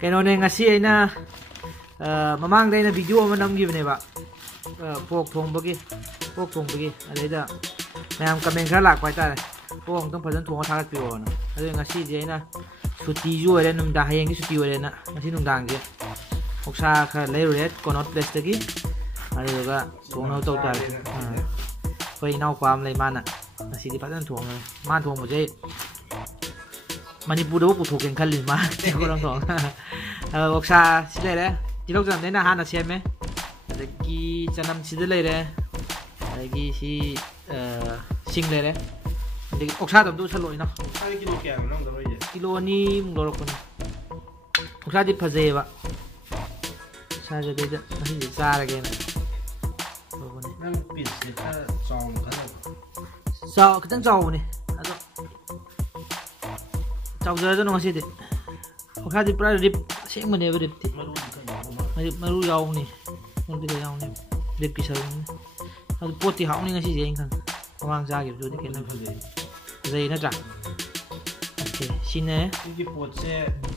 ꯀꯩꯅꯣꯅꯦ ꯉꯁꯤ ꯑꯩꯅ ꯃꯃꯥꯡꯗ ꯑꯩꯅ ꯚꯤꯗꯤꯑꯣ ꯑꯃ ꯅꯝꯈꯤꯕꯅꯦꯕ ꯄꯣꯛ ꯊꯣꯡꯕꯒꯤ ꯑꯗꯩꯗ ꯃꯌꯥꯝ ꯀꯃꯦꯟ ꯈꯔ ꯂꯥꯛꯄ ꯍꯥꯏꯇꯥꯔꯦ ꯄꯣꯛ ꯑꯃꯨꯛꯇꯪ ꯐꯖꯅ ꯊꯣꯡꯉ ꯊꯥꯒꯠꯄꯤꯔꯛꯑꯣꯅ ꯑꯗꯨ ꯉꯁꯤꯗꯤ ꯑꯩꯅ ꯁꯨꯇꯤꯁꯨ ꯑꯣꯏꯔꯦ ꯅꯨꯡꯗꯥꯡ ꯍꯌꯦꯡꯒꯤ ꯁꯨꯇꯤ ꯑꯣꯏꯔꯦꯅ ꯉꯁꯤ ꯅꯨꯡꯗꯥꯡꯁꯦ ꯑꯣꯛꯁꯥ ꯈꯔ ꯂꯩꯔꯨꯔꯦ ꯀꯣꯅꯣꯠ ꯄ꯭ꯂꯦꯁꯇꯒꯤ ꯑꯗꯨꯗꯨꯒ ꯊꯣꯡꯅꯕ ꯇꯧ ꯇꯥꯔꯦ ꯑꯩꯈꯣꯏ ꯏꯅꯥꯎꯄꯥ ꯑꯃ ꯂꯩ ꯃꯥꯅ ꯉꯁꯤꯗꯤ ꯐꯖꯅ ꯊꯣꯡꯉꯦ ꯃꯥꯅ ꯊꯣꯡꯕꯁꯦ ꯃꯅꯤꯄꯨꯔꯗꯕꯨ ꯄꯨꯊꯣꯛꯀꯦꯅ ꯈꯜꯂꯤ ꯃꯥ ꯊꯣꯡ ꯑꯣꯛꯁꯥ ꯁꯤ ꯂꯩꯔꯦ ꯇꯤꯜꯍꯧ ꯆꯅꯝꯗꯤ ꯑꯩꯅ ꯍꯥꯟꯅ ꯁꯦꯝꯃꯦ ꯑꯗꯒꯤ ꯆꯅꯝ ꯁꯤꯗ ꯂꯩꯔꯦ ꯑꯗꯒꯤ ꯁꯤ ꯁꯤꯡ ꯂꯩꯔꯦ ꯑꯗꯒꯤ ꯑꯣꯛꯁꯥꯗ ꯑꯝꯇ ꯎꯁꯜꯂꯛꯑꯣꯏꯅ ꯀꯤꯂꯣ ꯀꯌꯥꯅꯣ ꯅꯪꯗ ꯂꯣꯏꯁꯦ ꯀꯤꯂꯣ 2ꯃꯨꯛ ꯂꯧꯔꯛꯄꯅꯦ ꯑꯣꯛꯁꯥꯗꯤ ꯐꯖꯩꯌꯦꯕ ꯏꯁꯥꯁꯦ ꯑꯗꯩꯗ ꯉꯁꯤꯁꯦ ꯆꯥꯔꯒꯦꯅ ꯇꯧꯕꯅꯦ ꯅꯪ ꯄꯤꯁꯁꯦ ꯈꯔ ꯆꯥꯎꯅ ꯈꯜꯂꯕ ꯈꯤꯇꯪ ꯆꯥꯎꯕꯅꯦ ꯑꯗꯣ ꯆꯥꯎꯖꯔꯗꯅꯣ ꯉꯁꯤꯗꯤ ꯑꯣꯛꯁꯥꯗꯤ ꯄꯨꯔꯥ ꯔꯤꯞ ꯑꯁꯦꯡꯕꯅꯦꯕ ꯔꯤꯞꯇꯤ ꯃꯔꯨ ꯌꯥꯎꯕꯅꯤ ꯃꯔꯨꯗꯤ ꯌꯥꯎꯕꯅꯦ ꯔꯤꯞꯀꯤ ꯁꯔꯨꯛꯅꯤ ꯑꯗꯨ ꯄꯣꯠꯇꯤ ꯍꯥꯎꯅꯤ ꯉꯁꯤꯁꯦ ꯑꯩꯅ ꯈꯪꯉꯦ ꯃꯃꯥꯡ ꯆꯥꯈꯤꯕꯗꯨꯗꯤ ꯀꯩꯅꯣ ꯐꯖꯩ ꯅꯠꯇ꯭ꯔꯥ ꯑꯣꯀꯦ ꯁꯤꯅꯦ ꯁꯤꯒꯤ ꯄꯣꯠꯁꯦ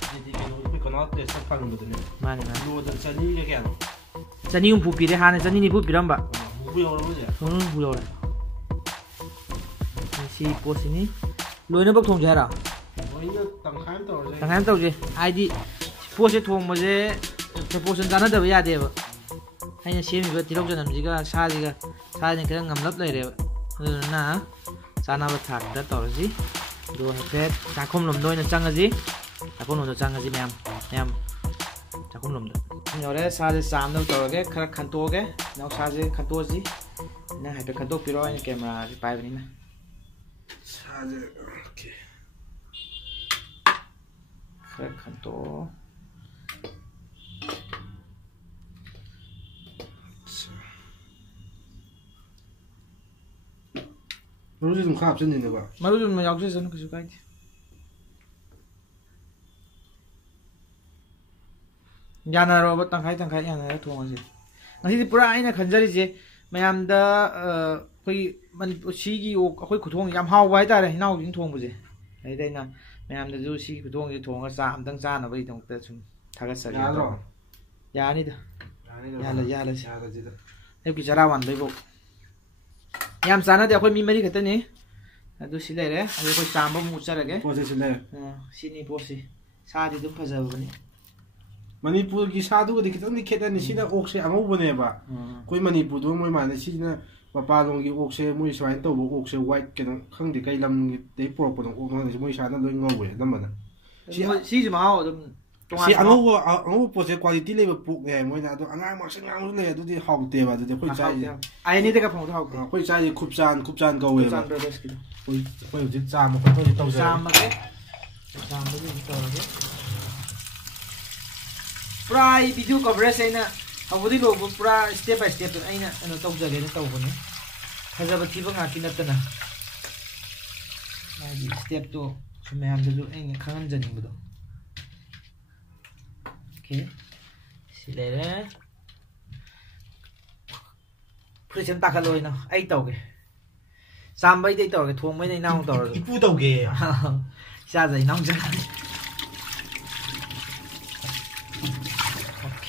ꯍꯥꯏꯗꯤ ꯀꯩꯅꯣ ꯑꯩꯈꯣꯏ ꯀꯅꯥ ꯄ꯭ꯂꯦꯁꯇ ꯐꯪꯕꯗꯨꯅꯦ ꯃꯥꯅꯦ ꯀꯤꯂꯣꯗ 200ꯒ ꯀꯌꯥꯅꯣ 240 ꯄꯤꯔꯦ ꯍꯥꯟꯅ 240 ꯄꯤꯔꯝꯕ ꯍꯨꯝꯐꯨ ꯌꯧꯔꯕꯁꯦ ꯍꯨꯝꯐꯨ ꯌꯧꯔꯦ ꯁꯤ ꯄꯣꯠꯁꯤꯅꯤ ꯂꯣꯏꯅꯃꯛ ꯊꯣꯡꯁꯦ ꯍꯥꯏꯔꯣ ꯂꯣꯏꯅ ꯇꯪꯈꯥꯏ ꯑꯃ ꯇꯧꯔꯁꯦ ꯇꯪꯈꯥꯏ ꯑꯃ ꯇꯧꯁꯦ ꯍꯥꯏꯗꯤ ꯄꯣꯠꯁꯦ ꯊꯣꯡꯕꯁꯦ ꯄ꯭ꯔꯣꯄꯣꯔꯁꯟ ꯆꯥꯟꯅꯗꯕ ꯌꯥꯗꯦꯕ ꯑꯩꯅ ꯁꯦꯝꯃꯤꯕ ꯇꯤꯜꯍꯧ ꯆꯅꯝꯁꯤꯒ ꯁꯥꯁꯤꯅ ꯈꯤꯇꯪ ꯉꯝꯂꯞ ꯂꯩꯔꯦꯕ ꯑꯗꯨꯗꯨꯅ ꯆꯥꯅꯕ ꯊꯥꯛꯇ ꯇꯧꯔꯁꯤ ꯑꯗꯨꯒ ꯍꯥꯏꯐꯦꯠ ꯆꯥꯛꯈꯨꯝꯂꯣꯝꯗ ꯑꯣꯏꯅ ꯆꯪꯉꯁꯤ ꯆꯥꯛꯈꯨꯝꯂꯣꯝꯗ ꯆꯪꯉꯁꯤ ꯃꯌꯥꯝ ꯆꯥꯛꯈꯨꯝꯂꯣꯝꯗ ꯌꯧꯔꯦ ꯁꯥꯁꯦ ꯆꯥꯝꯅꯕ ꯇꯧꯔꯒꯦ ꯈꯔ ꯈꯟꯇꯣꯛꯑꯒꯦ ꯁꯥꯁꯦ ꯈꯟꯇꯣꯛꯑꯁꯤ ꯅꯪ ꯍꯥꯏꯐꯦꯠ ꯈꯟꯇꯣꯛꯄꯤꯔꯣ ꯑꯩꯅ ꯀꯦꯃꯦꯔꯥꯁꯦ ꯄꯥꯏꯕꯅꯤꯅ ꯁꯥꯁꯦ ꯑꯣꯀꯦ खर खंतो मरुज तुम खाप चंदी ने बा मरुज में याग से जन कुछ काई याना रो ब तंखाई याना थोंग से ngasi pura aina khanjari je mayam da khoi man si gi ok khoi khuthong yam haw bai tare hinau jing thong buje ai dai na mayam da ju si khuthong ji thong ga sa amdang cha na bai dong ta sum thaga sa yani da yala ji da ai ki jara wan bai bo yam sana de khoi mi mari khata ni adu si lai re ai khoi sam ba mu cha ra ge pose si lai si ni pose sa di dum phaja ba ni Manipur की साधु को दिखता नहीं खेता नहीं सीधा ओक्से अमौ बने बा कोई मणिपुर दो मोय माने सीना मपालों की ओक्से मोय स्वाइन तो ओक्से वाइट के खंगदे कई लम दे प्रोप को ओक न मोय साना लोय ngau we नम ना सी जी माओ दम सी angau पोसे क्वालिटी लेबे पुक ने मोय ना दो अंगांग मक्से ngang ले दु दि हाउते बा दु दि कोई चाइ आई नि दे का फोंग हाउते कोई चाइ खुपचान गवे बा कोई जि चाम को तो तौ चाम के पूरा वीडियो कवरेज है हबुदी लोग पूरा स्टेप बाय स्टेप अना कनो तौजगे तौबने फजब थीब गाकी नतना स्टेप तो मैम अना खंगनजनिबदो ओके सिलेरे फ्रिजन ताखलोइना आई तौगे सामबै दे तौगे थोंबै दे नाउ तौगे इपु तौगे साजै नाउ जा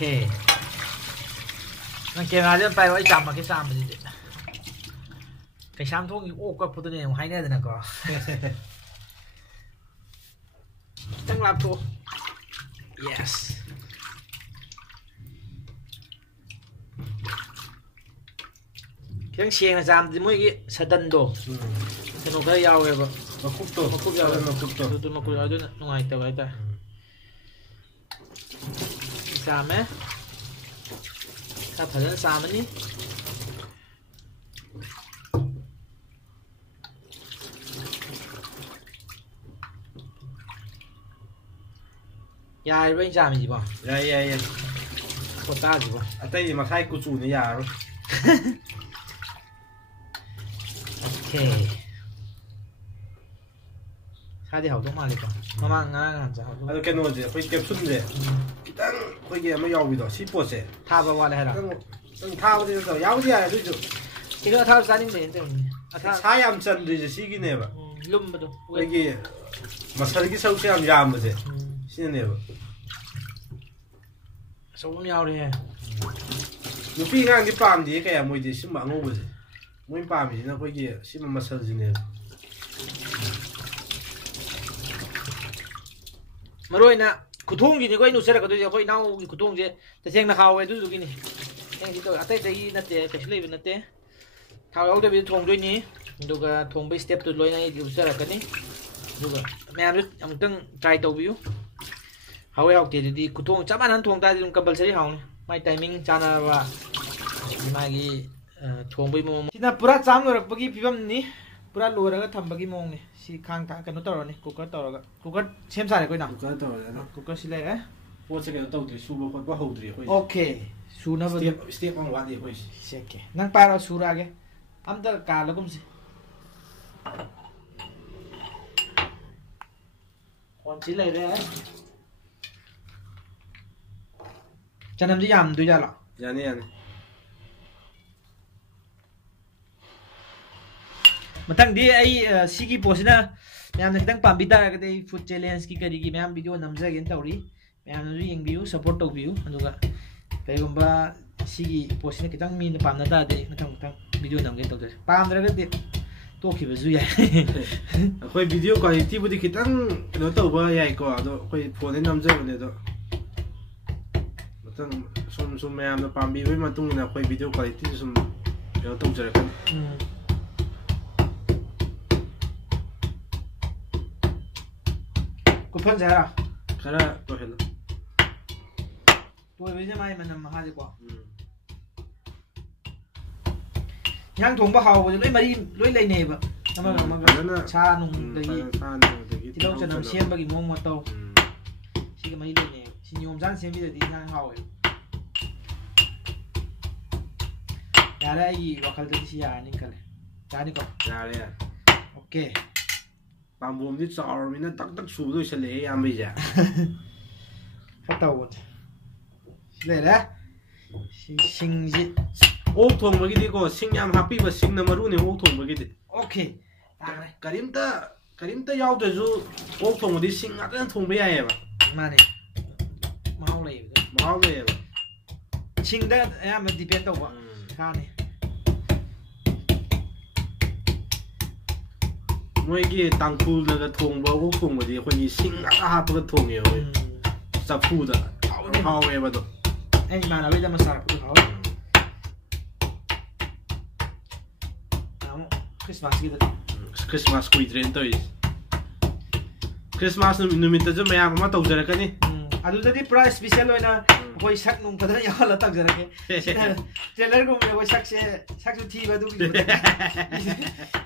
Okay. Nang camera jam pai wai cham ma ke sam ji de. Kai sam thong ki ok ko photo ne hai na da na ko. Tang lap to. Yes. Kyang sieng na jam di moi ki sadan do. Kano ka yaw ge ba. Makuk yaw to. Tu makuk yaw do ngai ta wai ta. Same ta phajana samani yai bai jam ji ba ya ko ta ji ba atai ma khai ku chu ne ya ro okay 사디 하우도 말이다. 마망 나랑 자. 아도 개노제 거기 캡순데. 기타 거기 아마 야오비도 시포세. 타바 와래 해라. 응 타버지도 야오지야 그죠. 이거 타버 사는데 인데. 아 사얌 쩐데 시기네 봐. 룸도. 거기 마사르기 sauce ям ям버제. 시네네 봐. ꯑꯆꯧꯕ ꯌꯥꯎꯔꯦ 누피 ꯉꯥꯡ ꯗꯤ ꯄꯥꯝꯗꯦ ꯀꯌꯥ ꯃꯣꯏꯗꯤ ꯁꯤꯝꯕ ꯑꯉꯧꯕꯁꯦ ꯃꯣꯏ ꯄꯥꯝꯃꯤꯁꯤꯅ ꯑꯩꯈꯣꯏꯒꯤ ꯁꯤꯝꯕ ꯃꯁꯜꯁꯤꯅꯦꯕ ꯃꯔꯨꯑꯣꯏꯅ ꯈꯨꯊꯣꯡꯁꯤꯅꯤꯀꯣ ꯑꯩꯅ ꯎꯠꯆꯔꯛꯀꯗꯣꯏꯁꯦ ꯑꯩꯈꯣꯏ ꯏꯅꯥꯎꯒꯤ ꯈꯨꯊꯣꯡꯁꯦ ꯇꯁꯦꯡꯅ ꯍꯥꯎꯋꯦ ꯑꯗꯨꯗꯨꯒꯤꯅꯤ ꯑꯩꯅ ꯁꯤ ꯇꯧꯋꯦ ꯑꯇꯩ ꯑꯇꯩꯒꯤ ꯅꯠꯇꯦ ꯀꯩꯁꯨ ꯂꯩꯕ ꯅꯠꯇꯦ ꯊꯥꯎ ꯌꯥꯎꯗꯕꯤꯗ ꯊꯣꯡꯗꯣꯏꯅꯤ ꯑꯗꯨꯒ ꯊꯣꯡꯕꯒꯤ ꯁ꯭ꯇꯦꯞꯇꯨ ꯂꯣꯏꯅ ꯑꯩ ꯎꯠꯆꯔꯛꯀꯅꯤ ꯑꯗꯨꯒ ꯃꯌꯥꯝꯁꯨ ꯑꯃꯨꯛꯇꯪ ꯇ꯭ꯔꯥꯏ ꯇꯧꯕꯤꯌꯨ ꯍꯥꯎꯋꯦ ꯍꯥꯎꯇꯦ ꯑꯗꯨꯗꯤ ꯈꯨꯊꯣꯡ ꯆꯞ ꯃꯥꯟꯅꯅ ꯊꯣꯡ ꯇꯥꯔꯗꯤ ꯑꯗꯨꯝ ꯀꯝꯄꯜꯁꯔꯤ ꯍꯥꯎꯅꯤ ꯃꯥꯏ ꯇꯥꯏꯃꯤꯡ ꯆꯥꯟꯅꯔꯕ ꯃꯥꯒꯤ ꯊꯣꯡꯕꯒꯤ ꯃꯑꯣꯡ ꯁꯤꯅ ꯄꯨꯔꯥ ꯆꯥꯝ ꯂꯣꯏꯔꯛꯄꯒꯤ ꯐꯤꯕꯝꯅꯤ ꯄꯨꯔꯥ ꯂꯣꯏꯔꯒ ꯊꯝꯕꯒꯤ ꯃꯑꯣꯡꯅꯤ ꯁꯤ ꯈꯥꯡ ꯀꯩꯅꯣ ꯇꯧꯔꯅꯤ ꯀꯨꯀꯔ ꯇꯧꯔꯒ ꯀꯨꯀꯔ ꯁꯦꯝ ꯁꯥꯔꯦ ꯑꯩꯈꯣꯏꯅ ꯀꯨꯀꯔ ꯇꯧꯔꯦ ꯀꯨꯀꯔ ꯁꯤ ꯂꯩꯔꯦ ꯄꯣꯠꯁꯦ ꯀꯩꯅꯣ ꯇꯧꯗ꯭ꯔꯤ ꯁꯨꯕ ꯈꯣꯠꯄ ꯍꯧꯗ꯭ꯔꯤ ꯑꯩꯈꯣꯏ ꯑꯣꯀꯦ ꯁꯨꯅꯕ ꯁ꯭ꯇꯦꯞ ꯑꯃ ꯋꯥꯠꯂꯤ ꯑꯩꯈꯣꯏꯁꯦ ꯁꯦꯀꯦ ꯅꯪ ꯄꯥꯏꯔꯣ ꯁꯨꯔꯛꯑꯒꯦ ꯑꯝꯇ ꯀꯥꯜꯂꯒꯨꯝꯁꯤ ꯀꯣꯟꯁꯤ ꯂꯩꯔꯦ ꯆꯅꯝꯁꯤ ꯌꯥꯝꯗꯣꯏꯖꯥꯠꯂꯣ ꯌꯥꯅꯤ ꯌꯥꯅꯤ ꯃꯊꯪꯗꯤ ꯑꯩ ꯁꯤꯒꯤ ꯄꯣꯠꯁꯤꯅ ꯃꯌꯥꯝꯅ ꯈꯤꯇꯪ ꯄꯥꯝꯕꯤ ꯇꯥꯔꯒꯗꯤ ꯑꯩ ꯐꯨꯗ ꯆꯦꯂꯦꯟꯖꯀꯤ ꯀꯔꯤꯒꯤ ꯃꯌꯥꯝ ꯚꯤꯗꯤꯑꯣ ꯅꯝꯖꯒꯦꯅ ꯇꯧꯔꯤ ꯃꯌꯥꯝꯅꯁꯨ ꯌꯦꯡꯕꯤꯌꯨ ꯁꯞꯄꯣꯔꯠ ꯇꯧꯕꯤꯌꯨ ꯑꯗꯨꯒ ꯀꯔꯤꯒꯨꯝꯕ ꯁꯤꯒꯤ ꯄꯣꯠꯁꯤꯅ ꯈꯤꯇꯪ ꯃꯤꯅ ꯄꯥꯝꯅ ꯇꯥꯔꯗꯤ ꯃꯊꯪ ꯚꯤꯗꯤꯑꯣ ꯅꯝꯒꯦ ꯇꯧꯖꯔꯦ ꯄꯥꯝꯗ꯭ꯔꯒꯗꯤ ꯇꯣꯛꯈꯤꯕꯁꯨ ꯌꯥꯏ ꯑꯩꯈꯣꯏ ꯚꯤꯗꯤꯑꯣ ꯀ꯭ꯋꯥꯂꯤꯇꯤꯕꯨꯗꯤ ꯈꯤꯇꯪ ꯀꯩꯅꯣ ꯇꯧꯕ ꯌꯥꯏꯀꯣ ꯑꯗꯣ ꯑꯩꯈꯣꯏ ꯐꯣꯟꯗꯩ ꯅꯝꯖꯕꯅꯦ ꯑꯗꯣ ꯃꯊꯪ ꯁꯨꯝ ꯃꯌꯥꯝꯅ ꯄꯥꯝꯕꯤꯕꯒꯤ ꯃꯇꯨꯡ ꯏꯟꯅ ꯑꯩꯈꯣꯏ ꯚꯤꯗꯤꯑꯣ ꯀ꯭ꯋꯥꯂꯤꯇꯤꯁꯨ ꯁꯨꯝ ꯀꯩꯅꯣ ꯇꯧꯖꯔꯛꯀꯅꯤ ꯀꯨꯞꯐꯟꯁꯦ ꯍꯥꯏꯔꯣ ꯈꯔ ꯇꯣꯏꯍꯜꯂꯣ ꯇꯣꯏꯕꯁꯤꯅ ꯃꯥꯒꯤ ꯃꯅꯝ ꯃꯍꯥꯁꯦꯀꯣ ꯏꯟꯁꯥꯡ ꯊꯣꯡꯕ ꯍꯥꯎꯕꯁꯦ ꯂꯣꯏ ꯂꯩꯅꯩꯑꯕ ꯑꯃꯒ ꯑꯃꯒ ꯁꯥ ꯅꯨꯡꯗꯒꯤ ꯇꯤꯜꯍꯧ ꯆꯅꯝ ꯁꯦꯝꯕꯒꯤ ꯃꯑꯣꯡ ꯃꯇꯧ 시가 많이 되네요. 신용장 셈이 그냥 하고요. 야라 이 와칼들 시야 아닌가래. 자니까. 야래. 오케이. 방법이 짜오미는 딱딱 수도 있을래 야미자. 갔다 오고. 실례래. 싱지. 옥 통먹이디고 싱얌 합비버 싱나 마루네 옥 통먹이디. 오케이. 그림다 야우드주 옥 통먹이 싱 아든 통배 야예바. 마네. 마울레. 마울레. 싱다 야면 디펜드 오고. 가네. 뭐이게 땅굴다가 통보 옥 통먹이 거기 싱 아하버가 통이요. 자푸다. 하오에바도. 에이 마나 왜 담아 살아 그 하오. 크리스마스기다. 크리스마스 kuidren toy. 크리스마스 누미트 좀 매야 아마 tawjarakani. 아두다디 프라 스페셜 오이나 거의 삭 농 받아 야할라 딱저렇게. 트레일러 보면 거의 삭수 티바도 그.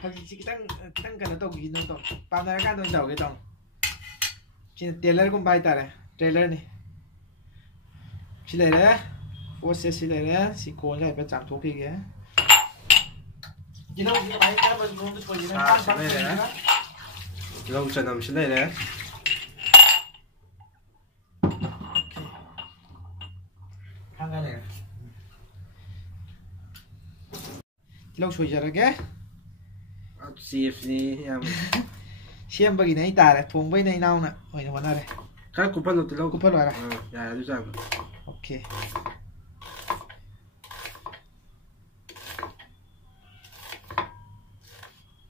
하기 땅 가나 또 기는 또. 밤날 가는 저게 또. 진 트레일러 좀 봐야 따라. 트레일러니. 실례래. 오세 실례래. 시콘에 배 장토피게. Ginaw niya kahit ka mas buong gusto niya. Ah, silere. Long chanam silere. Hanggang na. Ginaw soy jarage. At safe ni yam. Siyam bagi na itare, pongbay na inaw na. Oy naman na re. Kaya kupan no tilaw. Kupan wala. Ya, du sang. Okay.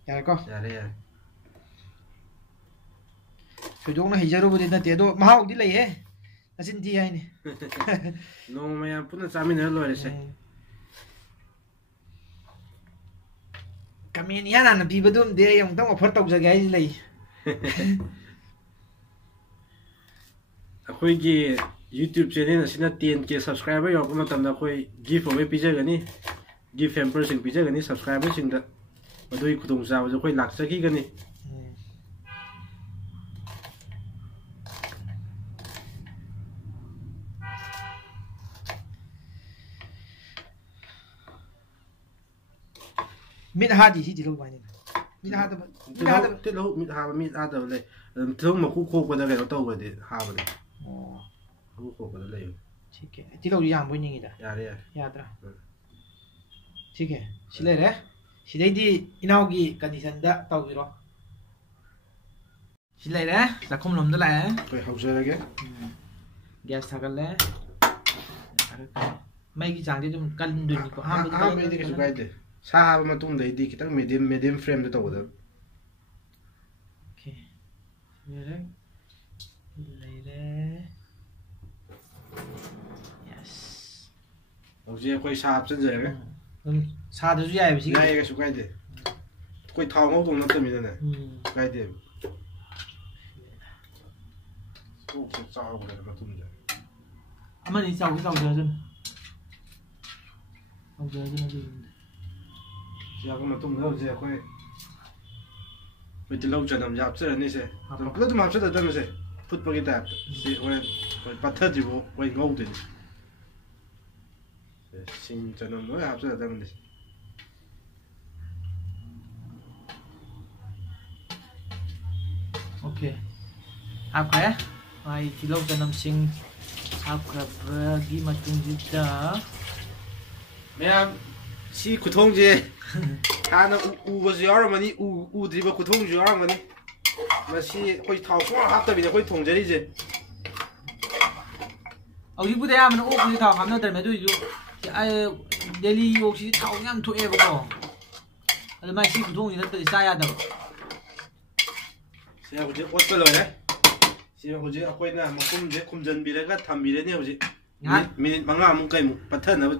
야랄까? 야래. 조종나 해자로부터 나대도 마하우디 레이해. 나신 디야이네. 노마야 puno chamin hellorese. Kamin yana na bibadum de yung tong offer tawjage ai lei. ꯑꯩꯈꯣꯏꯒꯤ YouTube channel ꯑꯁꯤꯅ 10K subscriber ꯌꯧꯔꯛꯄ ꯃꯇꯝꯗ ꯑꯩꯈꯣꯏ gift away ꯄꯤꯖꯒꯅꯤ. gift hampersing ꯄꯤꯖꯒꯅꯤ subscriberꯁꯤꯡꯗ. ꯑꯗꯨꯒꯤ ꯈꯨꯗꯣꯡꯆꯥꯕꯁꯨ ꯑꯩꯈꯣꯏ ꯂꯥꯛꯆꯈꯤꯒꯅꯤ. Mid hadi hi dilo bani. Mid hada. Tilo mid hada le. Tilo maku khokpada keno tawbade habade. Oh. Maku khokpada leyo. ठीक है. Tilo yam boiningida. Yare. Yadra. ठीक है. 실례래. 시대디 이나오기 컨디션다 따오기로. 실례래. 자콤 놈들 라. 거의 하우셔라게. गैस थागल ले ꯃꯩꯒꯤ ꯆꯥꯡꯗꯤ ꯑꯗꯨꯝ ꯀꯟꯗꯣꯏꯅꯤꯀꯣ ꯑꯍꯥꯟꯕꯗꯤ ꯀꯩꯁꯨ ꯀꯥꯏꯗꯦ ꯁꯥ ꯍꯥꯞꯄ ꯃꯇꯨꯡꯗꯩꯗꯤ ꯈꯤꯇꯪ ꯃꯦꯗꯤꯌꯝ ꯐ꯭ꯂꯦꯝꯗ ꯇꯧꯒꯗꯕ ꯑꯣꯀꯦ ꯂꯩꯔꯦ ꯌꯦꯁ ꯍꯧꯖꯤꯛ ꯑꯩꯈꯣꯏ ꯁꯥ ꯍꯥꯞꯆꯤꯟꯖꯔꯒꯦ ꯑꯗꯨꯝ ꯁꯥꯗꯁꯨ ꯌꯥꯏꯑꯕ ꯁꯤ ꯌꯥꯏꯌꯦ ꯀꯩꯁꯨ ꯀꯥꯏꯗꯦ ꯑꯩꯈꯣꯏ ꯊꯥꯎ ꯉꯧꯗꯧ ꯅꯠꯇꯕꯅꯤꯅꯅꯦ ꯀꯥꯏꯗꯦꯕ ꯑꯣꯛꯁꯦ ꯆꯥꯎꯕꯅꯦ ꯃꯇꯨꯡꯁꯦ ꯑꯃꯅꯤ ꯆꯥꯎꯖꯔꯁꯨꯅ ꯁꯤ ꯍꯥꯞꯄ ꯃꯇꯨꯡꯗ ꯍꯧꯖꯤꯛ ꯑꯩꯈꯣꯏ ꯇꯤꯜꯍꯧ ꯆꯅꯝꯁꯦ ꯍꯥꯞꯆꯔꯅꯤꯁꯦ ꯄꯨꯂꯞ ꯑꯗꯨꯝ ꯍꯥꯞꯆꯗꯕꯁꯦ ꯐꯨꯠꯄꯒꯤ ꯇꯥꯏꯞꯇ ꯁꯤ ꯍꯣꯔꯦꯟ ꯑꯩꯈꯣꯏ ꯄꯠꯊꯗ꯭ꯔꯤꯕꯣ ꯑꯩꯈꯣꯏ ꯉꯧꯗꯣꯏꯅꯤ ꯁꯤꯡ ꯆꯅꯝ ꯂꯣꯏ ꯍꯥꯞꯆꯒꯗꯕꯅꯤ ꯑꯣꯀꯦ ꯍꯥꯞꯈ꯭ꯔꯦ ꯃꯥꯒꯤ ꯇꯤꯜꯍꯧ ꯆꯅꯝꯁꯤꯡ ꯍꯥꯞꯈ꯭ꯔꯕꯒꯤ ꯃꯇꯨꯡꯁꯤꯗ ꯃꯌꯥꯝ ꯁꯤ ꯈꯨꯊꯣꯡꯁꯦ ꯍꯥꯟꯅ ꯎꯕꯁꯨ ꯌꯥꯎꯔꯝꯃꯅꯤ ꯎꯗ꯭ꯔꯤꯕ ꯈꯨꯊꯣꯡꯁꯨ ꯌꯥꯎꯔꯝꯒꯅꯤ ꯃꯁꯤ ꯑꯩꯈꯣꯏ ꯊꯥꯎ ꯁꯨꯡꯍꯥꯞ ꯍꯥꯞꯇꯕꯤꯗ ꯑꯩꯈꯣꯏ ꯊꯣꯡꯖꯔꯤꯁꯦ ꯍꯧꯖꯤꯛꯄꯨꯗꯤ ꯑꯌꯥꯝꯕꯅ ꯑꯣꯛꯄꯁꯤ ꯊꯥꯎ ꯍꯥꯞꯅꯗ꯭ꯔꯃꯦ ꯑꯗꯨꯏꯁꯨ ꯗꯦꯂꯤ ꯑꯣꯛꯁꯤꯗꯤ ꯊꯥꯎ ꯌꯥꯝ ꯊꯣꯛꯑꯦꯕꯀꯣ ꯑꯗꯨ ꯃꯥꯏ ꯁꯤ ꯈꯨꯊꯣꯡꯁꯤ ꯅꯠꯇ꯭ꯔꯗꯤ ꯆꯥ ꯌꯥꯗꯕ ꯁꯤ ꯍꯧꯖꯤꯛ ꯑꯣꯠꯄ ꯂꯣꯏꯔꯦ ꯁꯤ ꯍꯧꯖꯤꯛ ꯑꯩꯈꯣꯏꯅ ꯃꯈꯨꯝꯁꯦ ꯈꯨꯝꯖꯤꯟꯕꯤꯔꯒ ꯊꯝꯕꯤꯔꯅꯤ ꯍꯧꯖꯤꯛ ꯃꯤꯅꯤꯠ 5ꯃꯨꯛ ꯀꯩꯃꯨꯛ ꯄꯠꯊꯅꯕ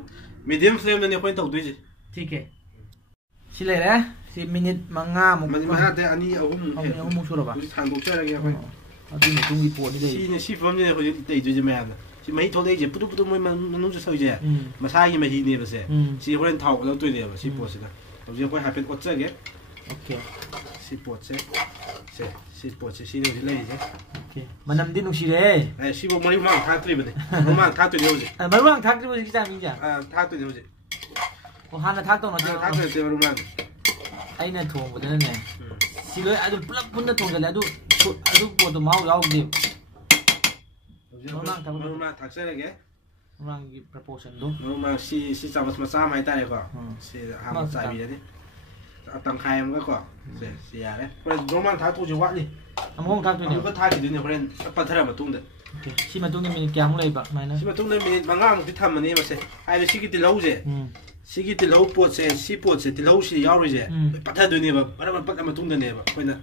ꯃꯤꯗꯤꯌꯝ ꯐ꯭ꯂꯦꯝꯗꯅꯤ ꯑꯩꯈꯣꯏꯅ ꯇꯧꯗꯣꯏꯁꯦ ꯊꯤꯀꯦ ꯁꯤ ꯂꯩꯔꯦ ꯁꯤ ꯃꯤꯅꯤꯠ 5ꯃꯨꯛ ꯃꯤꯅꯤꯠ 5 2 3 suraba ꯍꯧꯖꯤꯛ ꯊꯥꯡꯗꯣꯛꯆꯔꯒꯦ ꯑꯩꯈꯣꯏ ꯑꯗꯨꯒꯤ ꯃꯇꯨꯡꯒꯤ ꯄꯣꯠꯅꯤ ꯂꯩ ꯁꯤ ꯐꯤꯕꯝꯁꯤꯅꯦ ꯍꯧꯖꯤꯛ ꯂꯩꯗꯣꯏꯁꯦ ꯃꯌꯥꯝꯅ ꯁꯤ ꯃꯍꯤ ꯊꯣꯛꯂꯛꯏꯁꯦ ꯄꯨꯗꯨ ꯃꯣꯏ ꯃꯅꯨꯡꯗ ꯁꯧꯏꯁꯦ ꯃꯁꯥꯒꯤ ꯃꯍꯤꯅꯦꯕꯁꯦ ꯁꯤ ꯍꯣꯔꯦꯟ ꯊꯥꯎ ꯑꯣꯜꯂꯛꯇꯣꯏꯅꯦꯕ ꯁꯤ ꯄꯣꯠꯁꯤꯗ ꯍꯧꯖꯤꯛ ꯑꯩꯈꯣꯏ ꯍꯥꯏꯐꯦꯠ ꯑꯣꯠꯆꯒꯦ ꯑꯣꯀꯦ ꯁꯤ ꯄꯣꯠꯁꯦ ꯁꯤ ꯄꯣꯠꯁꯦ ꯁꯤꯅꯤ ꯍꯧꯖꯤꯛ ꯂꯩꯔꯤꯁꯦ ꯑꯣꯀꯦ ꯃꯅꯝꯗꯤ ꯅꯨꯡꯁꯤꯔꯦ ꯁꯤꯐꯥꯎ ꯃꯔꯤ ꯃꯉꯥ ꯊꯥꯛꯇ꯭ꯔꯤꯕꯅꯦ ꯃꯃꯥꯡ ꯊꯥꯛꯇꯣꯏꯅꯦ ꯍꯧꯖꯤꯛ ꯃꯔꯨ ꯃꯔꯥꯡ ꯊꯥꯛꯇ꯭ꯔꯤꯕ ꯍꯧꯖꯤꯛꯀꯤ ꯆꯥꯡꯁꯦ ꯊꯥꯛꯇꯣꯏꯅꯦ ꯍꯧꯖꯤꯛ ꯑꯣ ꯍꯥꯟꯅ ꯊꯥꯛꯇꯧ ꯅꯠꯇꯦ ꯊꯥꯛꯇꯣꯏ ꯃꯔꯨ ꯃꯔꯥꯡ ꯑꯩꯅ ꯊꯣꯡꯕꯗꯅꯅꯦ ꯁꯤ ꯂꯣꯏ ꯑꯗꯨꯝ ꯄꯨꯂꯞ ꯄꯨꯟꯅ ꯊꯣꯡꯖꯜꯂꯦ ꯑꯗꯨ ꯄꯣꯠꯇꯣ ꯃꯍꯥꯎ ꯌꯥꯎꯗꯦ ꯃꯔꯨ ꯃꯔꯥꯡ ꯊꯥꯛꯆꯔꯒꯦ ꯃꯔꯥꯡꯒꯤ ꯄ꯭ꯔꯄꯣꯔꯁꯟꯗꯣ ꯃꯔꯨ ꯃꯔꯥꯡ ꯁꯤ ꯆꯥꯃꯁ ꯃꯆꯥ ꯑꯃ ꯍꯥꯏꯇꯥꯔꯦꯀꯣ ꯁꯤ ꯑꯍꯥꯟꯕ ꯆꯥꯏꯕꯤꯔꯅꯤ ꯇꯪꯈꯥꯏ ꯑꯃꯒꯀꯣ ꯁꯤ ꯌꯥꯔꯦ ꯍꯣꯔꯦꯟ ꯃꯔꯨ ꯃꯔꯥꯡ ꯊꯥꯛꯇꯧꯁꯦ ꯋꯥꯠꯂꯤ ꯑꯃꯨꯛ ꯊꯥꯛꯇꯣꯏꯅꯦ ꯑꯃꯨꯛꯀ ꯊꯥꯈꯤꯗꯣꯏꯅꯦ ꯍꯣꯔꯦꯟ ꯄꯠꯊꯔ ꯃꯇꯨꯡꯗ ꯁꯤ ꯃꯇꯨꯡꯗ ꯃꯤꯅꯤꯠ ꯀꯌꯥꯃꯨꯛ ꯂꯩꯕ ꯁꯨꯃꯥꯏꯅ ꯁꯤ ꯃꯇꯨꯡꯗ ꯃꯤꯅꯤꯠ 5ꯃꯨꯛꯇꯤ ꯊꯝꯃꯅꯤ ꯃꯁꯦ ꯍꯥꯏꯕꯗꯤ ꯁꯤꯒꯤ ꯇꯤꯜꯍꯧꯁꯦ ꯁꯤꯒꯤ ꯇꯤꯜꯍꯧ ꯄꯣꯠꯁꯦ ꯁꯤ ꯄꯣꯠꯁꯦ ꯇꯤꯜꯍꯧꯁꯤ ꯌꯥꯎꯔꯤꯁꯦ ꯄꯠꯊꯗꯣꯏꯅꯦꯕ ꯃꯔꯛ ꯄꯠꯂ ꯃꯇꯨꯡꯗꯅꯦꯕ ꯑꯩꯈꯣꯏꯅ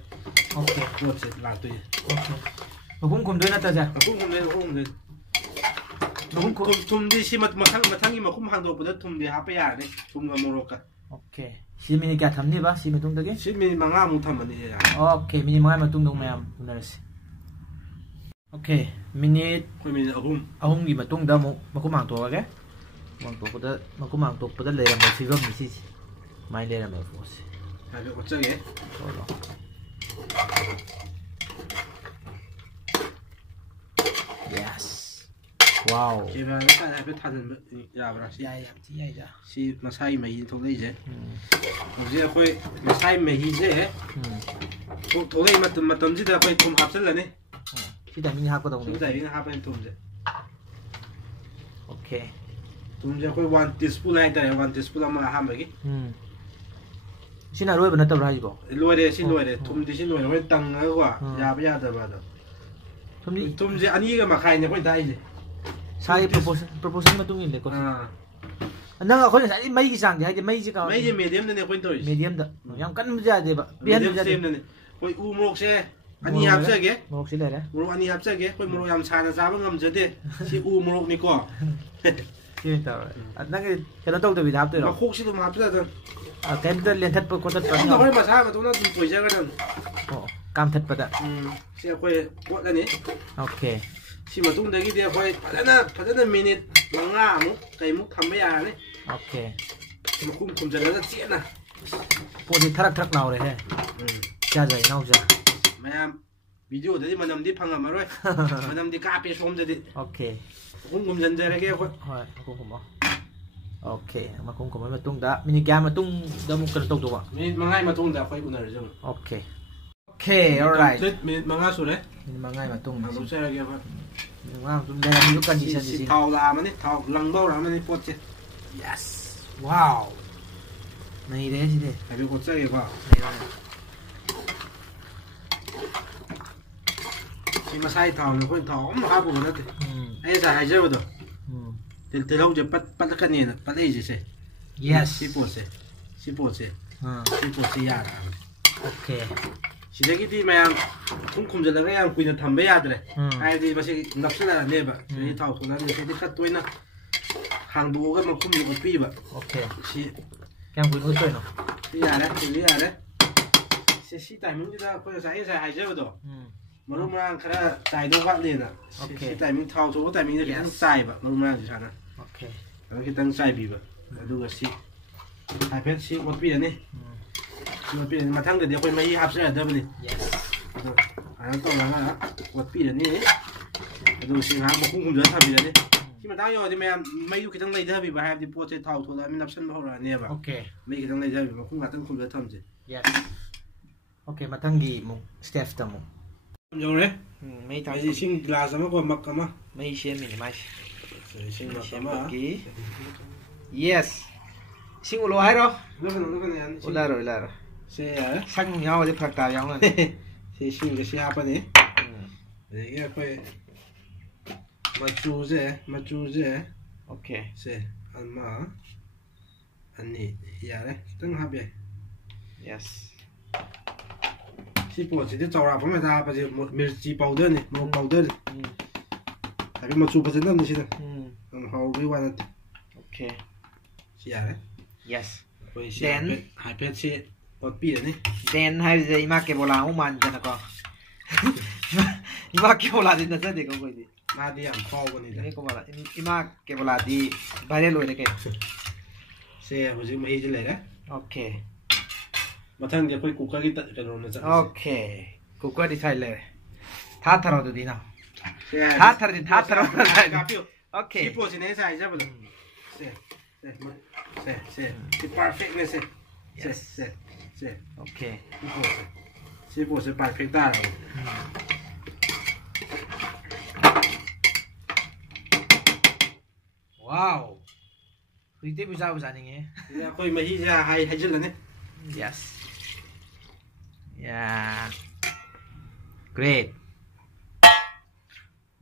ꯄꯣꯠꯁꯦ ꯂꯥꯛꯇꯣꯏꯁꯦ ꯃꯈꯨꯝ ꯈꯨꯝꯗꯣꯏ ꯅꯠꯇ꯭ꯔꯁꯦ ꯊꯨꯝꯗꯤ ꯁꯤ ꯃꯊꯪꯒꯤ ꯃꯈꯨꯝ ꯍꯥꯡꯗꯣꯛꯄꯗ ꯊꯨꯝꯗꯤ ꯍꯥꯞꯄ ꯌꯥꯔꯅꯤ ꯊꯨꯝꯒ ꯃꯣꯔꯣꯛꯀ ꯑꯣꯀꯦ ꯁꯤ ꯃꯤꯅꯤꯠ ꯀꯌꯥ ꯊꯝꯅꯤꯕ ꯁꯤ ꯃꯇꯨꯡꯗꯒꯤ ꯁꯤ ꯃꯤꯅꯤꯠ 5ꯃꯨꯛ ꯊꯝꯃꯅꯤ ꯑꯣꯀꯦ ꯃꯤꯅꯤꯠ 5 ꯃꯇꯨꯡꯗ ꯃꯌꯥꯝ ꯎꯅꯔꯁꯤ ꯑꯣꯀꯦ ꯃꯤꯅꯤꯠ ꯑꯩꯈꯣꯏ ꯃꯤꯅꯤꯠ 3ꯒꯤ ꯃꯇꯨꯡꯗ ꯑꯃꯨꯛ ꯃꯈꯨꯝ ꯍꯥꯡꯇꯣꯛꯑꯒꯦ ꯃꯈꯨꯝ ꯍꯥꯡꯇꯣꯛꯄꯗ ꯂꯩꯔꯝꯕ ꯐꯤꯕꯝꯅꯤ ꯁꯤꯁꯦ ꯁꯨꯃꯥꯏꯅ ꯂꯩꯔꯝꯃꯦ ꯄꯣꯠꯁꯦ ꯍꯥꯏꯐꯦꯠ ꯑꯣꯠꯆꯒꯦ ꯌꯦꯁ ꯋꯥꯎ ꯀꯦꯃꯦꯔꯥꯗ ꯍꯥꯏꯐꯦꯠ ꯊꯥꯖꯤꯟꯕ ꯌꯥꯕ꯭ꯔꯥ ꯌꯥꯏ ꯌꯥꯝ ꯊꯤ ꯌꯥꯏꯗ ꯁꯤ ꯃꯁꯥꯒꯤ ꯃꯍꯤ ꯊꯣꯛꯂꯛꯏꯁꯦ ꯍꯧꯖꯤꯛ ꯑꯩꯈꯣꯏ ꯃꯁꯥꯒꯤ ꯃꯍꯤꯁꯦ ꯊꯣꯛꯂꯛꯏ ꯃꯇꯝꯁꯤꯗ ꯑꯩꯈꯣꯏ ꯊꯨꯝ ꯍꯥꯞꯆꯤꯜꯂꯅꯤ ꯁꯤ ꯇꯥꯏꯃꯤꯡ ꯍꯥꯞꯀꯗꯧꯅꯤ ꯁꯤ ꯇꯥꯏꯃꯤꯡ ꯍꯥꯞꯄꯅꯤ ꯊꯨꯝꯁꯦ ꯑꯣꯀꯦ ꯊꯨꯝꯁꯦ ꯑꯩꯈꯣꯏ 1 ꯇꯤꯁꯄꯨꯟ ꯍꯥꯏꯇꯥꯔꯦ 1 ꯇꯤꯁꯄꯨꯟ ꯑꯃ ꯑꯍꯥꯟꯕꯒꯤ ꯁꯤꯅ ꯑꯔꯣꯏꯕ ꯅꯠꯇꯕ꯭ꯔꯥ ꯍꯥꯏꯁꯤꯕꯣ ꯂꯣꯏꯔꯦ ꯁꯤ ꯂꯣꯏꯔꯦ ꯊꯨꯝꯗꯤ ꯁꯤ ꯂꯣꯏꯔꯦ ꯍꯣꯔꯦꯟ ꯇꯪꯉꯒꯀꯣ ꯌꯥꯕ ꯌꯥꯗꯕ ꯑꯗꯣ ꯊꯨꯝꯁꯦ 2.5ꯃꯈꯥꯏꯅꯦ ꯑꯩꯈꯣꯏ ꯊꯥꯛꯏꯁꯦ ꯁꯥꯒꯤ ꯄ꯭ꯔꯣꯄꯣꯔꯁꯟ ꯃꯇꯨꯡ ꯏꯜꯂꯦꯀꯣ ꯅꯪ ꯑꯩꯈꯣꯏ ꯉꯁꯥꯏ ꯃꯩꯒꯤ ꯆꯥꯡꯗꯤ ꯍꯥꯏꯗꯤ ꯃꯩꯁꯦ ꯃꯦꯗꯤꯌꯝꯗꯅꯦ ꯑꯩꯈꯣꯏꯅ ꯇꯧꯔꯤꯁꯦ ꯃꯦꯗꯤꯌꯝꯗ ꯌꯥꯝ ꯀꯟꯕꯁꯨ ꯌꯥꯗꯦꯕ ꯃꯦꯗꯤꯌꯝ ꯐ꯭ꯂꯦꯝꯗꯅꯦ ꯑꯩꯈꯣꯏ ꯎ ꯃꯣꯔꯣꯛꯁꯦ 2 ꯍꯥꯞꯆꯒꯦ ꯃꯣꯔꯣꯛꯁꯤ ꯂꯩꯔꯦ ꯃꯣꯔꯣꯛ 2 ꯍꯥꯞꯆꯒꯦ ꯑꯩꯈꯣꯏ ꯃꯣꯔꯣꯛ ꯌꯥꯝ ꯁꯥꯅ ꯆꯥꯕ ꯉꯝꯖꯗꯦ ꯁꯤ ꯎ ꯃꯣꯔꯣꯛꯅꯤꯀꯣ ꯁꯤ ꯇꯧꯔꯦ ꯅꯪ ꯀꯩꯅꯣ ꯇꯧꯗꯕꯤꯗ ꯍꯥꯞꯇꯣꯏꯔꯣ ꯃꯈꯣꯛꯁꯤ ꯑꯗꯨꯝ ꯍꯥꯞꯆꯗꯕ ꯀꯩꯝꯇ ꯂꯦꯟꯊꯠꯄ ꯈꯣꯠꯇꯠꯄ ꯍꯣꯔꯦꯟ ꯃꯁꯥ ꯃꯇꯣꯝꯇ ꯑꯗꯨꯝ ꯇꯣꯏꯖꯒꯗꯕꯅꯤ ꯀꯥꯝꯊꯠꯄꯗ ꯁꯤ ꯑꯩꯈꯣꯏ ꯑꯣꯠꯂꯅꯤ ꯑꯣꯀꯦ ꯁꯤ ꯃꯇꯨꯡꯗꯒꯤꯗꯤ ꯑꯩꯈꯣꯏ ꯐꯖꯅ ꯃꯤꯅꯤꯠ 5ꯃꯨꯛ ꯀꯩꯃꯨꯛ ꯊꯝꯕ ꯌꯥꯔꯅꯤ ꯑꯣꯀꯦ ꯃꯈꯨꯝ ꯈꯨꯝꯖꯤꯜꯂꯒ ꯆꯦꯠꯅ ꯄꯣꯠꯁꯤ ꯊꯔꯛ ꯂꯥꯎꯔꯦꯍꯦ ꯆꯥꯖꯩ ꯏꯅꯥꯎꯖꯥ ꯃꯌꯥꯝ ꯚꯤꯗꯤꯑꯣꯗꯗꯤ ꯃꯅꯝꯗꯤ ꯐꯪꯉꯝꯃꯔꯣꯏ ꯃꯅꯝꯗꯤ ꯀꯥꯞꯄꯦ ꯁꯣꯝꯗꯗꯤ ꯑꯣꯀꯦ ꯃꯈꯨꯝ ꯈꯨꯝꯖꯤꯟꯖꯔꯒꯦ ꯑꯩꯈꯣꯏ ꯍꯣꯏ ꯃꯈꯨꯝ ꯈꯨꯝꯃꯣ ꯑꯣꯀꯦ ꯃꯈꯨꯝ ꯈꯨꯝꯃ ꯃꯇꯨꯡꯗ ꯃꯤꯅꯤꯠ ꯀꯌꯥ ꯃꯇꯨꯡꯗ ꯑꯃꯨꯛ ꯀꯩꯅꯣ ꯇꯧꯗꯧꯕ ꯃꯤꯅꯤꯠ 5 ꯃꯇꯨꯡꯗ ꯑꯩꯈꯣꯏ ꯎꯅꯔꯁꯤ ꯑꯃꯨꯛ ꯑꯣꯀꯦ ꯑꯣꯜꯔꯥꯏꯠ ꯃꯤꯅꯤꯠ 5 ꯁꯨꯔꯦ ꯃꯤꯅꯤꯠ 5ꯒꯤ ꯃꯇꯨꯡꯗ ꯍꯥꯡꯗꯣꯛꯆꯔꯒꯦ ꯑꯩꯈꯣꯏ ꯃꯤꯅꯤꯠ 5 ꯃꯇꯨꯡ ꯂꯩꯔꯝꯃꯤꯕ ꯀꯟꯗꯤꯁꯟꯁꯤ ꯁꯤ ꯊꯥꯎ ꯂꯥꯛꯑꯃꯅꯤ ꯊꯥꯎ ꯂꯪꯕ ꯍꯧꯔꯛꯑꯃꯅꯤ ꯄꯣꯠꯁꯦ ꯌꯦꯁ ꯋꯥꯎ ꯅꯩꯔꯦ ꯁꯤꯗꯤ ꯍꯥꯏꯐꯦꯠ ꯑꯣꯠꯆꯒꯦꯀꯣ ꯁꯤ ꯃꯁꯥꯒꯤ ꯊꯥꯎꯅꯤ ꯑꯩꯈꯣꯏꯅ ꯊꯥꯎ ꯑꯃ ꯍꯥꯞꯄꯨꯕ ꯅꯠꯇꯦ ꯑꯩ ꯉꯁꯥꯏ ꯍꯥꯏꯖꯕꯗꯣ ꯇꯤꯜꯍꯧꯁꯦ ꯄꯠꯂꯛꯀꯅꯦꯅ ꯄꯠꯂꯛꯏꯁꯦ ꯁꯦ Yes. ꯁꯤ ꯄꯣꯠꯁꯦ ꯁꯤ ꯄꯣꯠꯁꯦ ꯌꯥꯔꯛꯑꯕꯅꯤ Okay. ꯁꯤꯗꯒꯤꯗꯤ ꯃꯌꯥꯝ ꯈꯨꯝꯖꯤꯜꯂꯒ ꯌꯥꯝ ꯀꯨꯏꯅ ꯊꯝꯕ ꯌꯥꯗ꯭ꯔꯦ ꯍꯥꯏꯗꯤ ꯃꯁꯤ ꯅꯞꯁꯤꯜꯂꯛꯑꯅꯦꯕ ꯁꯤꯗꯒꯤ ꯊꯥꯎ ꯊꯣꯛꯂꯛꯑꯅꯤ ꯁꯤꯗꯤ ꯈꯔ ꯇꯣꯏꯅ ꯍꯥꯡꯗꯣꯛꯑꯒ ꯃꯈꯨꯝꯗꯣ ꯑꯣꯠꯄꯤꯕ Okay. ꯁꯤ Kaya ang kulit no? ꯁꯤ ꯌꯥꯔꯦ ꯁꯤꯗꯤ ꯌꯥꯔꯦ ꯁꯤ ꯇꯥꯏꯃꯤꯡꯁꯤꯗ ꯑꯩꯈꯣꯏꯉꯁꯥꯏ ꯍꯥꯏꯖꯕꯗꯣ ꯃꯔꯨ ꯃꯔꯥꯡ ꯈꯔ ꯆꯥꯏꯗꯧ ꯋꯥꯠꯂꯦꯅ ꯁꯤ ꯇꯥꯏꯃꯤꯡ ꯊꯥꯎ ꯊꯣꯛꯄ ꯇꯥꯏꯃꯤꯡꯗ ꯈꯤꯇꯪ ꯆꯥꯏꯕ ꯃꯔꯨ ꯃꯔꯥꯡꯁꯤ ꯁꯥꯅ ꯑꯗꯨ ꯈꯤꯇꯪ ꯆꯥꯏꯕꯤꯕ ꯑꯗꯨꯒ ꯁꯤ ꯍꯥꯏꯐꯦꯠ ꯁꯤ ꯑꯣꯠꯄꯤꯔꯅꯤ ꯁꯤ ꯑꯣꯠꯄꯤꯔꯅꯤ ꯃꯊꯪꯗꯗꯤ ꯑꯩꯈꯣꯏ ꯃꯍꯤ ꯍꯥꯞꯆꯔꯗꯕꯅꯤ ꯑꯗꯣ ꯑꯗꯨꯃꯥꯏꯅ ꯇꯧꯔꯒ ꯑꯣꯠꯄꯤꯔꯅꯤ ꯑꯗꯨꯒ ꯁꯤ ꯉꯥꯏꯍꯥꯛ ꯃꯈꯨꯝ ꯈꯨꯝꯖꯤꯜꯂ ꯊꯝꯕꯤꯔꯅꯤ ꯁꯤ ꯃꯇꯥꯡ ꯌꯧꯔꯗꯤ ꯃꯌꯥꯝ ꯃꯩꯗꯨ ꯈꯤꯇꯪ ꯂꯩꯊꯕꯤꯕ ꯍꯥꯏꯕꯗꯤ ꯄꯣꯠꯁꯦ ꯊꯥꯎ ꯊꯣꯛꯂꯛꯑꯃꯤ ꯅꯞꯁꯟꯕ ꯍꯧꯔꯛꯑꯅꯦꯕ ꯃꯩ ꯈꯤꯇꯪ ꯂꯩꯊꯕꯤꯕ ꯃꯈꯨꯝ ꯉꯥꯛꯇꯪ ꯈꯨꯝꯖꯤꯜꯂ ꯊꯝꯁꯦ Okay, matanggi mo step ta mo. Yore. May tayo ising glass ama ko mak ama. May siya minimize. Ising mak ama. Yes. Sing ulo hay ro. Lokan yan. Ularo. Se ya. Sang yaw di phakta yaw na. Se sing ga siya pa ni. Ye ko machu je. Okay. Se ama. Ani ya le. Tang ha be. Yes. 시 포지데 자라 보면 다 빠지 미르치 파우더니 뭐 파우더 하비 뭐 주버 전담 되시는 하우비 와나 Okay. 시야래 Yes. Then 하이패치 어삐네 Then hay je ima ke bola u man jana ko. Ima ke bola din na sa de ko di. 나디 안 파우거니 Ni ko bola ima ke bola di viral lo de ke. 세 호지 뭐 해질 레래 Okay. 마탕 이제 거의 국가기 그러는 자 Okay. Kuka di thai le. Tha tharo do di na. Tha tharo. Okay. 시 포지네 사 이제 보자 세 perfect네 세 Okay. 시 포지 perfect 다 Wow. Hindi bisa ning 이제 거의 뭐 이제 해질라네 Yes. Yeah. Great.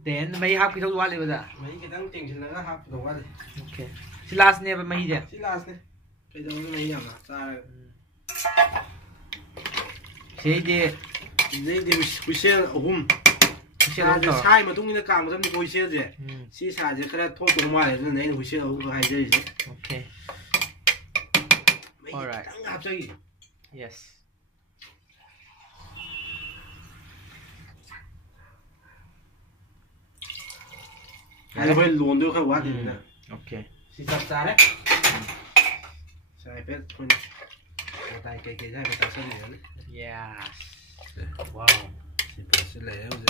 Then may have ki thau wa le ba da. mấy cái đăng tiền thì là học đồ qua đi Okay. Si last ne ba mai je. chỉ là này cái đó nó mấy mà ra Se je dây đi quy xe ở hôm se là lo to. sai mà tung như nó càng một trăm quy xe gì xí xả gì cái đó thôi tụi ngoài là này quy xe ở hôm có hai dây gì Okay. Alright. đăng gặp gì Yes. hay phải luồn được không quá thì nè Okay. xí sắp ra đấy sai phết thôi tay cái ra tay sân này đấy Yeah. Wow. xí phết xí lẻ rồi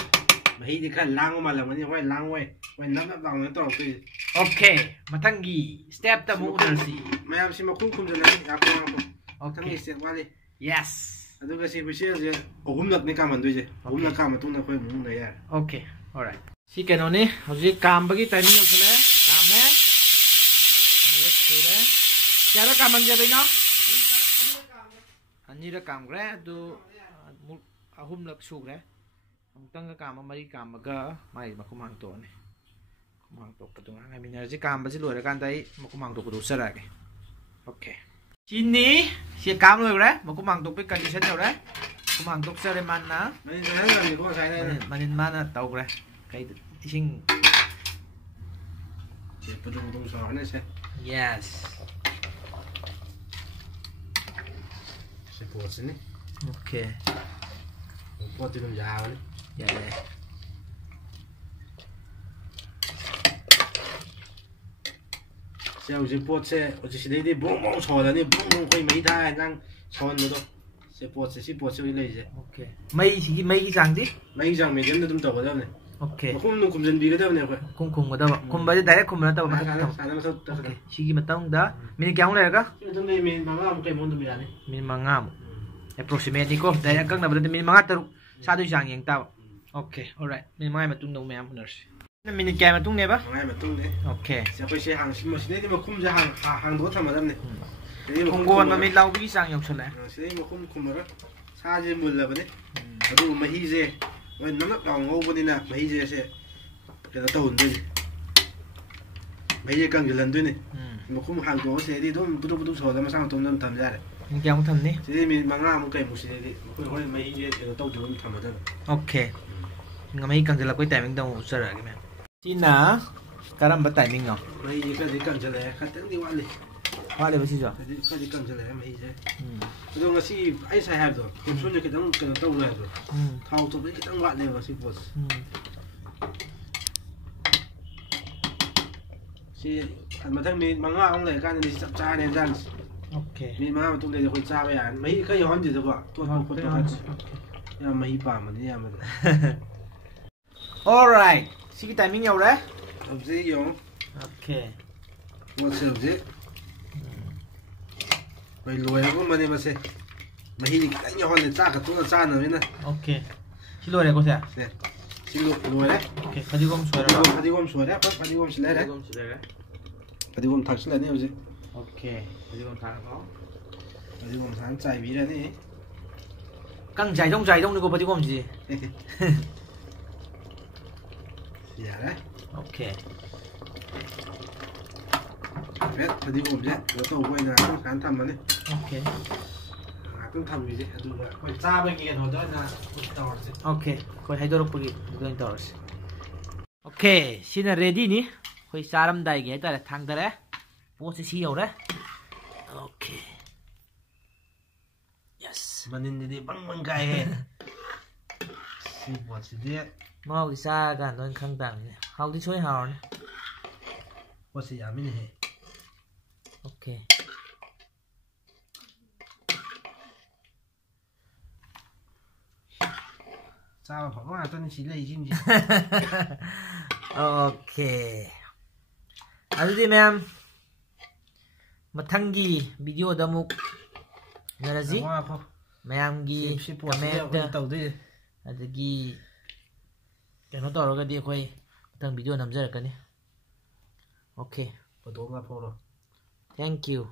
mấy thì cái lang mà là mấy quay lang quay nắm nắm lòng nó tỏ cái Okay. Matanggi step ta mo na si. mấy em xin mà không cho nên gặp nhau thằng Okay. này sẽ qua đi Yes. aduga si quy xe gì hôm lật này cả mình đôi gì hôm lật cả mà tung là quay muốn này à Okay. Alright. Si kano ni hoji kam bagi timing yo sule. Kam ne. Ni sule. Kya kam ang jabe no? Ani ra kam gre du ahum lak su gre. Ang tang kam mari kam ga mai makumang to ni. Makumang to pa tunga ngai minar ji kam ba ji loi ra kan dai makumang to ku du sara ke. Okay. Chini si kam loi gre makumang to pe condition yo re. Makumang to sare man na. mấy cái này là có sai đây Manin mana tau gre. Kay ising chỉ có tung sò này sẽ yes. sẽ bột xin đấy Okay. bột thì làm giàu đấy Yeah. sẽ ở dưới bột sẽ ở dưới đây đi bông bông sò là đi bông bông quay mấy thai đang sòn nữa đâu sẽ bột sẽ lấy gì Okay. May sang di. mấy rằng mình đến được tàu đâu này Okay. mà không nung cùng dân đi cái đâu này phải Kum da ba. Kum ba direct kum na ta ba. sáng nó sao ta Okay. Sige matang da. Min kyang le ka? trong đây mình bằng làm cái món tụi mình này Min mangam. Approximately ko. Dai kang na ba min mga taruk. Sa du sang yang ta. Okay. Alright. Min mai matung dong mayam nurse. Na min kya matung ne ba? ngay mà tung đấy Okay. sẽ phải xe hàng xin mà xin đấy mà không ra hàng đốt thằng mà đâm này Kung gon ma min law bi sang yok sala. xin đấy mà không mà đó xa gì mùi là vậy đấy rồi mà hi dê rồi nó đầu ngô bên này nè mà hi dê sẽ cái nó tồn đây ꯃꯍꯤ ꯀꯪꯁꯤꯜꯍꯟꯗꯣꯏꯅꯤ ꯃꯈꯨꯝ ꯍꯥꯡꯗꯣꯛꯑꯁꯤꯗꯤ ꯑꯗꯨꯝ ꯄꯨꯗꯨꯛ ꯁꯧꯍꯜꯂꯒ ꯃꯁꯥ ꯃꯇꯣꯝꯗ ꯑꯗꯨꯝ ꯊꯝ ꯌꯥꯔꯦ ꯀꯌꯥꯃꯨꯛ ꯊꯝꯅꯤ ꯁꯤꯗꯤ ꯃꯤꯅꯤꯠ 5ꯃꯨꯛ ꯀꯩꯃꯨꯛ ꯁꯤꯗꯗꯤ ꯑꯩꯈꯣꯏ ꯍꯣꯔꯦꯟ ꯃꯍꯤꯁꯦ ꯀꯩꯅꯣ ꯇꯧꯗ꯭ꯔꯤꯕ ꯑꯗꯨꯝ ꯊꯝꯃꯗꯕꯅꯤ ꯑꯣꯀꯦ ꯃꯍꯤ ꯀꯪꯁꯤꯜꯂꯛꯄꯩ ꯇꯥꯏꯃꯤꯡꯗ ꯑꯃꯨꯛ ꯎꯠꯆꯔꯛꯑꯒꯦ ꯃꯦꯝ ꯁꯤꯅ ꯀꯔꯝꯕ ꯇꯥꯏꯃꯤꯡꯅꯣ ꯃꯍꯤꯁꯦ ꯈꯔꯗꯤ ꯀꯪꯁꯤꯜꯂꯛꯑꯦ ꯈꯤꯇꯪꯗꯤ ꯋꯥꯠꯂꯤ ꯋꯥꯠꯂꯤꯕ ꯁꯤꯁꯨꯈꯔꯗꯤ ꯀꯪꯁꯤꯜꯂꯛꯑꯦ ꯃꯍꯤꯁꯦ ꯑꯗꯣ ꯉꯁꯤ ꯑꯩ ꯉꯁꯥꯏ ꯍꯥꯏꯕꯗꯣ ꯀꯦꯞꯁꯨꯜꯁꯦ ꯈꯤꯇꯪ ꯀꯩꯅꯣ ꯇꯧꯔꯦ ꯍꯥꯏꯕꯗꯣ ꯊꯥꯎ ꯊꯣꯛꯄꯗꯤ ꯈꯤꯇꯪ ꯋꯥꯠꯂꯦꯕ ꯁꯤ ꯄꯣꯠꯁꯦ ꯁꯤ ꯃꯊꯪ ꯃꯤꯅꯤꯠ 5 ꯑꯃꯨꯛ ꯂꯩꯔꯀꯥꯟꯗꯗꯤ ꯆꯞ ꯆꯥꯔꯦ ꯌꯦꯟꯖꯥꯡꯁꯦ ꯑꯣꯀꯦ ꯃꯤꯅꯤꯠ 5 ꯃꯇꯨꯡꯗꯗꯤ ꯑꯩꯈꯣꯏ ꯆꯥꯕ ꯌꯥꯔꯅꯤ ꯃꯍꯤ ꯈꯔ ꯌꯥꯎꯍꯟꯁꯤꯗꯀꯣ ꯇꯣꯠꯄ ꯈꯣꯠꯄ ꯈꯔ ꯌꯥꯝ ꯃꯍꯤ ꯄꯥꯝꯕꯅꯤ ꯌꯥꯝꯕꯗ alright ꯁꯤꯒꯤ ꯇꯥꯏꯃꯤꯡ ꯌꯧꯔꯦ ꯍꯧꯖꯤꯛ ꯌꯦꯡꯉꯣ ꯑꯣꯀꯦ ꯄꯣꯠꯁꯦ ꯍꯧꯖꯤꯛ ꯑꯩꯈꯣꯏ ꯂꯣꯏꯔꯒꯨꯝꯕꯅꯦ ꯃꯁꯦ ꯃꯍꯤꯗꯤ ꯈꯤꯇꯪ ꯌꯥꯎꯍꯜꯂꯦ ꯆꯥꯛꯀ ꯇꯣꯠꯂ ꯆꯥꯅꯕꯅꯤꯅ ꯑꯣꯀꯦ ꯁꯤ ꯂꯣꯏꯔꯦꯀꯣ ꯁꯦ ꯁꯤ ꯂꯣꯏꯔꯦ ꯑꯣꯀꯦ ꯐꯗꯤꯒꯣꯝ ꯁꯣꯏꯔꯕ ꯐꯗꯤꯒꯣꯝ ꯁꯣꯏꯔꯦ ꯐꯗꯤꯒꯣꯝ ꯁꯤꯂꯔꯦ ꯐꯗꯤꯒꯣꯝ ꯊꯥꯛꯆꯤꯜꯂꯅꯤ ꯍꯧꯖꯤꯛ ꯑꯣꯀꯦ ꯐꯗꯤꯒꯣꯝ ꯊꯥꯔꯀꯣ ꯐꯗꯤꯒꯣꯝ ꯊꯥꯛ ꯆꯥꯏꯕꯤꯔꯅꯤ ꯀꯪ ꯆꯥꯏꯗꯧꯅꯤꯀꯣ ꯐꯗꯤꯒꯣꯝꯁꯤ ꯌꯥꯔꯦ ꯑꯣꯀꯦ ꯍꯥꯏꯐꯦꯠ ꯐꯗꯤꯒꯣꯝꯁꯦ ꯀꯩꯅꯣ ꯇꯧꯕ ꯑꯣꯏꯅ ꯉꯥꯛꯇꯪ ꯁꯨꯃꯥꯏꯅ ꯊꯝꯃꯅꯤ ꯑꯣꯀꯦ ꯉꯥꯛꯇꯪ ꯊꯝꯕꯤꯁꯦ ꯑꯗꯨꯒ ꯑꯩꯈꯣꯏ ꯆꯥꯕꯒꯤ ꯀꯩꯅꯣꯗ ꯑꯣꯏꯅ ꯇꯧꯔꯁꯦ ꯑꯣꯀꯦ ꯑꯩꯈꯣꯏ ꯍꯩꯗꯣꯔꯛꯄꯒꯤ ꯑꯗꯨ ꯑꯣꯏꯅ ꯇꯧꯔꯁꯤ ꯑꯣꯀꯦ ꯁꯤꯅ ꯔꯦꯗꯤꯅꯤ ꯑꯩꯈꯣꯏ ꯆꯥꯔꯝꯗꯥꯏꯒꯤ ꯍꯥꯏꯇꯥꯔꯦ ꯊꯥꯡꯗꯔꯦ ꯄꯣꯠꯁꯦ ꯁꯤ ꯌꯧꯔꯦ ꯑꯣꯀꯦ ꯌꯦꯁ ꯃꯅꯤꯟꯗꯗꯤ ꯕꯪ ꯕꯪ ꯀꯥꯏꯍꯦ ꯁꯤ ꯄꯣꯠꯁꯤꯗꯤ ꯃꯍꯥꯎꯗꯤ ꯆꯥꯔꯀꯥꯟꯗ ꯑꯣꯏꯅ ꯈꯪ ꯇꯥꯕꯅꯤ ꯍꯥꯎꯗꯤ ꯁꯣꯏ ꯍꯥꯎꯔꯅꯤ ꯄꯣꯠꯁꯤ ꯌꯥꯝꯃꯤꯅꯦꯍꯦ ꯑꯣꯀꯦ ꯆꯥꯕ ꯐꯕ ꯉꯥꯛꯇꯅꯤ ꯁꯤ ꯂꯩꯁꯤꯡꯁꯦ ꯑꯣꯀꯦ ꯑꯗꯨꯗꯤ ꯃꯌꯥꯝ ꯃꯊꯪꯒꯤ ꯚꯤꯗꯤꯑꯣꯗ ꯑꯃꯨꯛ ꯎꯅꯔꯁꯤ ꯃꯌꯥꯝꯒꯤ ꯀꯃꯦꯟꯇ ꯇꯧꯗꯣꯏꯁꯦ ꯑꯗꯒꯤ ꯀꯩꯅꯣ ꯇꯧꯔꯒꯗꯤ ꯑꯩꯈꯣই ꯃꯊꯪ ꯚꯤꯗꯤꯑꯣ ꯅꯝꯖꯔꯛꯀꯅꯤ okay Thank you.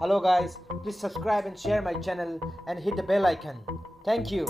Hello guys, please subscribe and share my channel and hit the bell icon. Thank you.